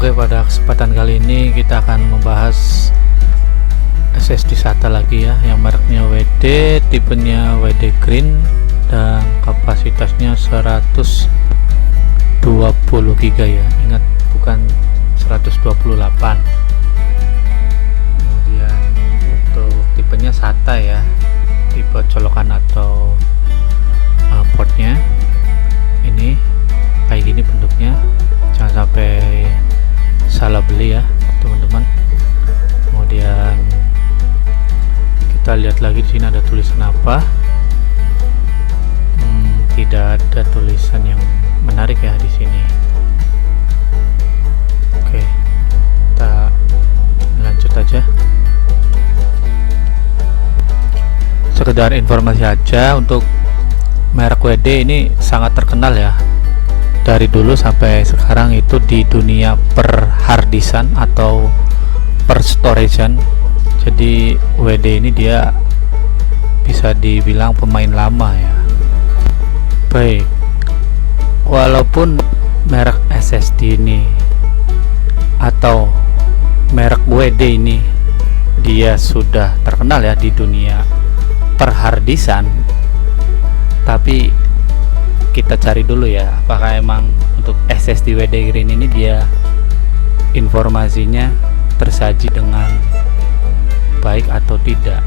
Oke, pada kesempatan kali ini kita akan membahas SSD SATA lagi ya, yang mereknya WD, tipenya WD Green, dan kapasitasnya 120 GB ya. Ingat, bukan 128. Kemudian untuk tipenya SATA ya, tipe colokan atau portnya ini kayak gini bentuknya. Jangan sampai salah beli ya teman-teman. Kemudian kita lihat lagi di sini ada tulisan apa. Tidak ada tulisan yang menarik ya di sini. Oke, kita lanjut aja. Sekedar informasi aja, untuk merek WD ini sangat terkenal ya, dari dulu sampai sekarang itu di dunia per hardisan atau per storagean. Jadi WD ini dia bisa dibilang pemain lama ya. Baik, walaupun merek SSD ini atau merek WD ini dia sudah terkenal ya di dunia per hardisan, tapi kita cari dulu ya, apakah emang untuk SSD WD Green ini dia informasinya tersaji dengan baik atau tidak.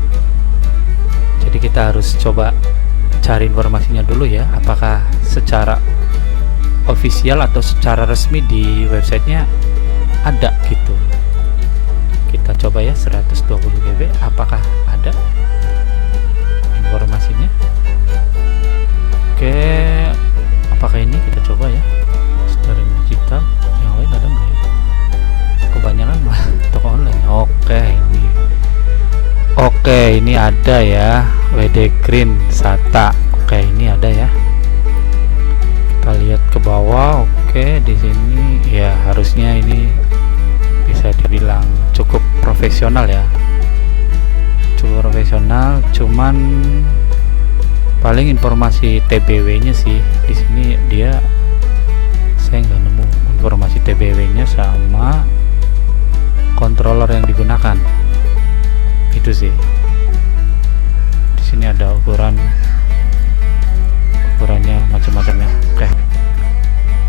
Jadi kita harus coba cari informasinya dulu ya, apakah secara official atau secara resmi di websitenya ada gitu. Kita coba ya, 120 GB apakah ada informasinya. Oke, apakah ini kita coba ya, Starling Digital, yang lain ada nggak ya? Kebanyakan mah toko online. Oke, ini ada ya, WD Green SATA. Oke, ini ada ya. Kita lihat ke bawah. Oke, di sini ya harusnya ini bisa dibilang cukup profesional ya, cukup profesional. Cuman paling informasi TBW-nya sih di sini dia saya nggak nemu informasi TBW-nya sama controller yang digunakan. Itu sih. Di sini ada ukurannya macam-macam ya. Oke.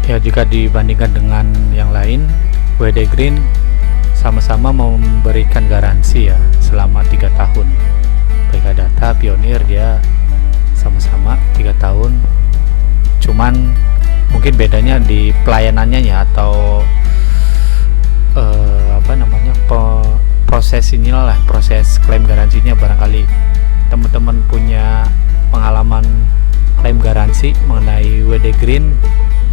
Ya, jika dibandingkan dengan yang lain, WD Green sama-sama memberikan garansi ya selama 3 tahun. PK Data, Pioneer dia sama-sama 3 tahun, cuman mungkin bedanya di pelayanannya ya, atau proses inilah, proses klaim garansinya. Barangkali teman-teman punya pengalaman klaim garansi mengenai WD Green,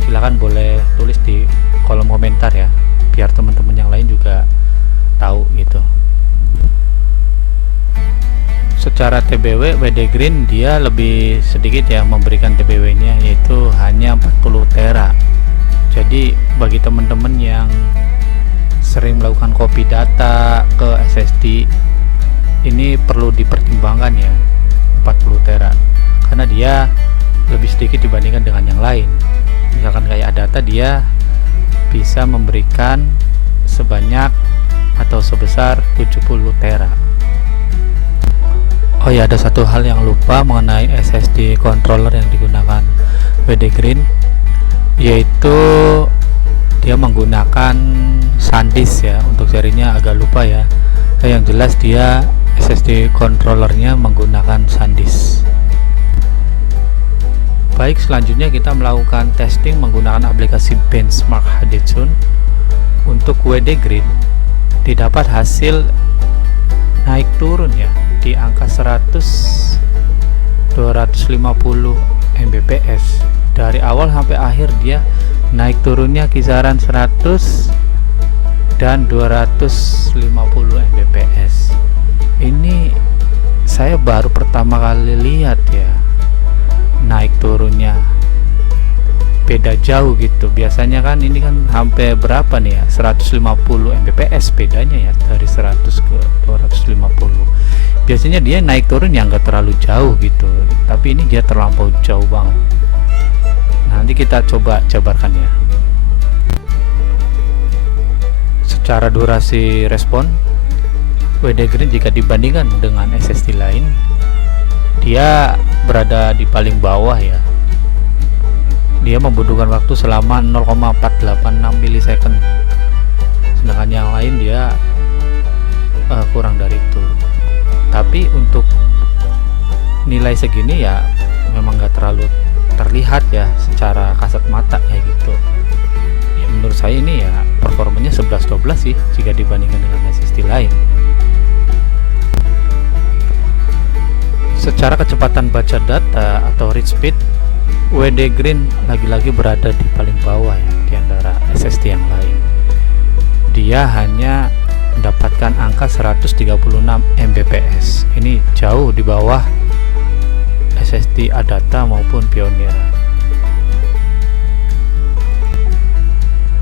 silahkan boleh tulis di kolom komentar ya, biar teman-teman yang lain juga tahu gitu. Secara TBW WD Green dia lebih sedikit ya memberikan TBW nya, yaitu hanya 40 tera. Jadi bagi teman-teman yang sering melakukan copy data ke SSD, ini perlu dipertimbangkan ya 40 tera, karena dia lebih sedikit dibandingkan dengan yang lain. Misalkan kayak data, dia bisa memberikan sebanyak atau sebesar 70 tera. Oh ya, ada satu hal yang lupa mengenai SSD controller yang digunakan WD Green, yaitu dia menggunakan SanDisk ya. Untuk serinya agak lupa ya. Yang jelas dia SSD controllernya menggunakan SanDisk. Baik, selanjutnya kita melakukan testing menggunakan aplikasi Benchmark HDZone. Untuk WD Green didapat hasil naik turun ya di angka 250 Mbps. Dari awal sampai akhir dia naik turunnya kisaran 100 dan 250 Mbps. Ini saya baru pertama kali lihat ya, naik turunnya beda jauh gitu. Biasanya kan ini kan hampir berapa nih ya, 150 Mbps bedanya ya, dari 100 ke 250. Biasanya dia naik turun yang enggak terlalu jauh gitu, tapi ini dia terlampau jauh banget. Nanti kita coba jabarkan ya. Secara durasi respon, WD Green jika dibandingkan dengan SSD lain, dia berada di paling bawah ya. Dia membutuhkan waktu selama 0,486 milisecond, sedangkan yang lain dia kurang dari itu. Tapi untuk nilai segini ya memang nggak terlalu terlihat ya secara kasat mata kayak gitu ya. Menurut saya ini ya performanya 11-12 sih jika dibandingkan dengan SSD lain. Secara kecepatan baca data atau read speed, WD Green lagi-lagi berada di paling bawah ya di antara SSD yang lain. Dia hanya mendapatkan angka 136 Mbps. Ini jauh di bawah SSD Adata maupun Pioneer.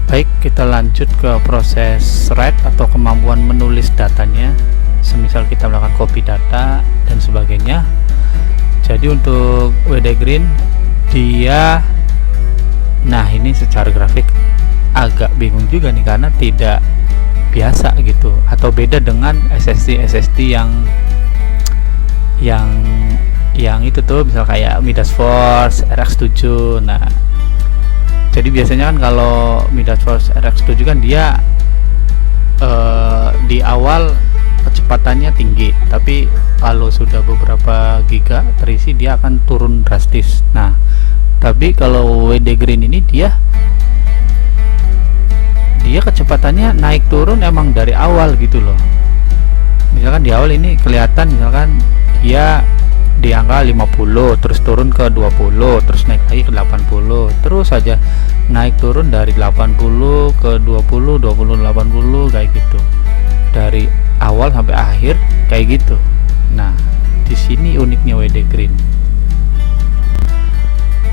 Baik, kita lanjut ke proses write atau kemampuan menulis datanya. Semisal kita melakukan copy data dan sebagainya. Jadi untuk WD Green dia, nah ini secara grafik agak bingung juga nih karena tidak biasa gitu, atau beda dengan SSD yang itu tuh misal kayak Midas Force RX7. Nah jadi biasanya kan kalau Midas Force RX7 kan dia di awal kecepatannya tinggi, tapi kalau sudah beberapa giga terisi dia akan turun drastis. Nah tapi kalau WD Green ini dia kecepatannya naik turun emang dari awal gitu loh. Misalkan di awal ini kelihatan misalkan dia di angka 50 terus turun ke 20 terus naik lagi ke 80, terus saja naik turun dari 80 ke 20 80 kayak gitu dari awal sampai akhir kayak gitu. Nah di sini uniknya WD Green.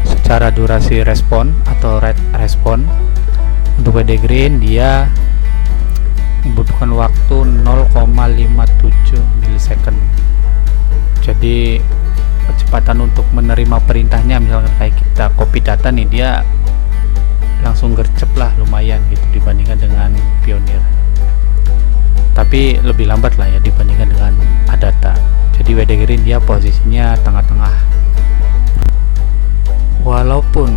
Secara durasi respon atau rate respon, untuk WD Green dia membutuhkan waktu 0,57 milisecond. Jadi kecepatan untuk menerima perintahnya misalkan kayak kita copy data nih, dia langsung gercep lah lumayan gitu dibandingkan dengan Pioneer, tapi lebih lambat lah ya dibandingkan dengan Adata. Jadi WD Green dia posisinya tengah-tengah. Walaupun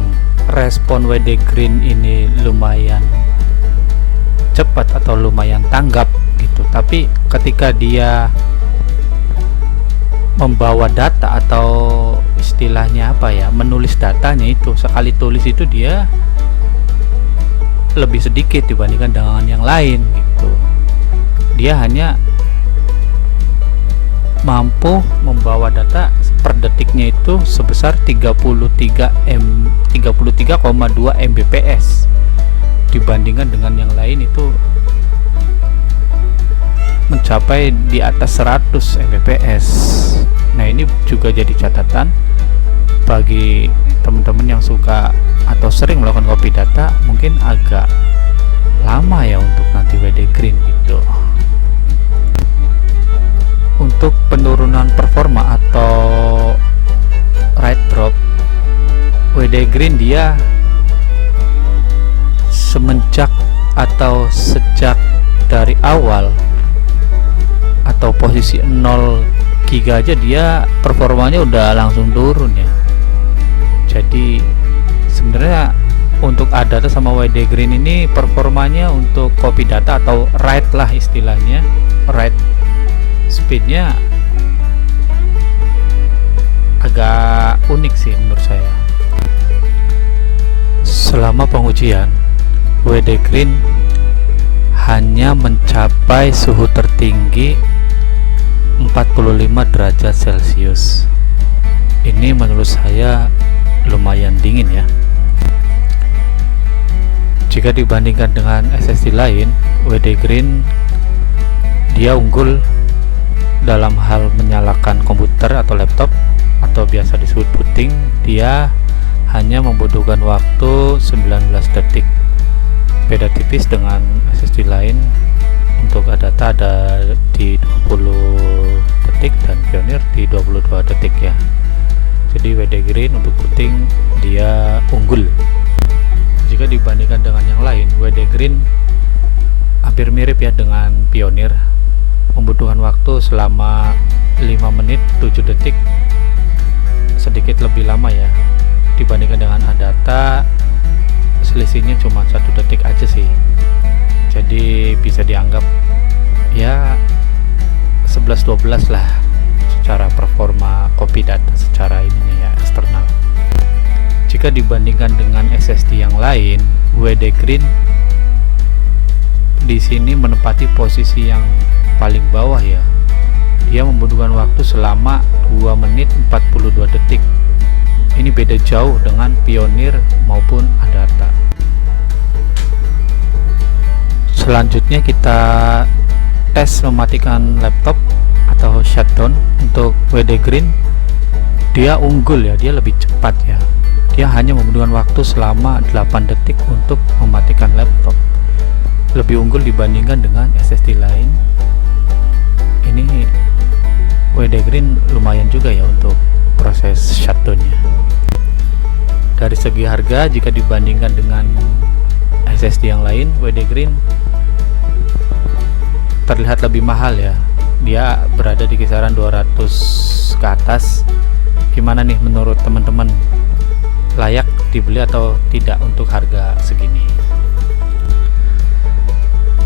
respon WD Green ini lumayan cepat atau lumayan tanggap gitu, tapi ketika dia membawa data atau istilahnya apa ya, menulis datanya itu sekali tulis itu dia lebih sedikit dibandingkan dengan yang lain gitu. Dia hanya mampu membawa data per detiknya itu sebesar 33,2 Mbps dibandingkan dengan yang lain itu mencapai di atas 100 Mbps. Nah ini juga jadi catatan bagi teman-teman yang suka atau sering melakukan copy data, mungkin agak lama ya untuk nanti WD Green gitu. Untuk penurunan performa atau write drop, WD Green dia semenjak atau sejak dari awal atau posisi 0 giga aja dia performanya udah langsung turun ya. Jadi sebenarnya untuk Adata sama WD Green ini performanya untuk copy data atau write lah istilahnya, write speednya agak unik sih menurut saya. Selama pengujian WD Green hanya mencapai suhu tertinggi 45 derajat Celcius. Ini menurut saya lumayan dingin ya. Jika dibandingkan dengan SSD lain, WD Green dia unggul dalam hal menyalakan komputer atau laptop atau biasa disebut booting. Dia hanya membutuhkan waktu 19 detik, beda tipis dengan SSD lain. Untuk Adata ada di 20 detik dan Pioneer di 22 detik ya. Jadi WD Green untuk booting dia unggul. Jika dibandingkan dengan yang lain, WD Green hampir mirip ya dengan Pioneer, membutuhkan waktu selama 5 menit 7 detik, sedikit lebih lama ya dibandingkan dengan Adata. Selisihnya cuma 1 detik aja sih, jadi bisa dianggap ya 11-12 lah secara performa copy data secara ininya ya, eksternal. Jika dibandingkan dengan SSD yang lain, WD Green di sini menempati posisi yang paling bawah ya. Dia membutuhkan waktu selama 2 menit 42 detik. Ini beda jauh dengan Pioneer maupun Adata. Selanjutnya kita tes mematikan laptop atau shutdown. Untuk WD Green dia unggul ya, dia lebih cepat ya. Dia hanya membutuhkan waktu selama 8 detik untuk mematikan laptop, lebih unggul dibandingkan dengan SSD lain. Ini WD Green lumayan juga ya untuk proses shutdownnya. Dari segi harga, jika dibandingkan dengan SSD yang lain, WD Green terlihat lebih mahal ya. Dia berada di kisaran 200 ke atas. Gimana nih menurut teman-teman, layak dibeli atau tidak untuk harga segini?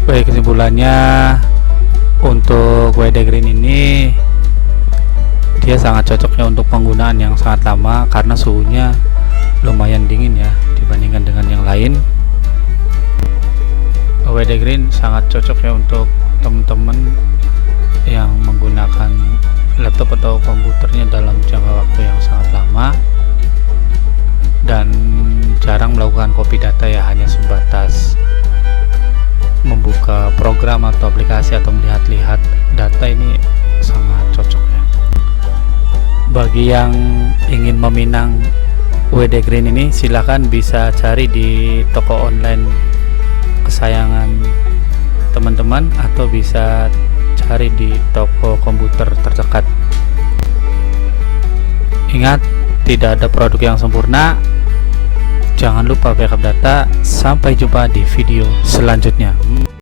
Baik, kesimpulannya untuk WD Green ini dia sangat cocoknya untuk penggunaan yang sangat lama karena suhunya lumayan dingin ya dibandingkan dengan yang lain. WD Green sangat cocok ya untuk teman-teman yang menggunakan laptop atau komputernya dalam jangka waktu yang sangat lama dan jarang melakukan copy data ya, hanya sebatas membuka program atau aplikasi atau melihat-lihat data. Ini sangat cocok ya. Bagi yang ingin meminang WD Green ini, silahkan bisa cari di toko online kesayangan teman-teman atau bisa cari di toko komputer terdekat. Ingat, tidak ada produk yang sempurna. Jangan lupa backup data. Sampai jumpa di video selanjutnya.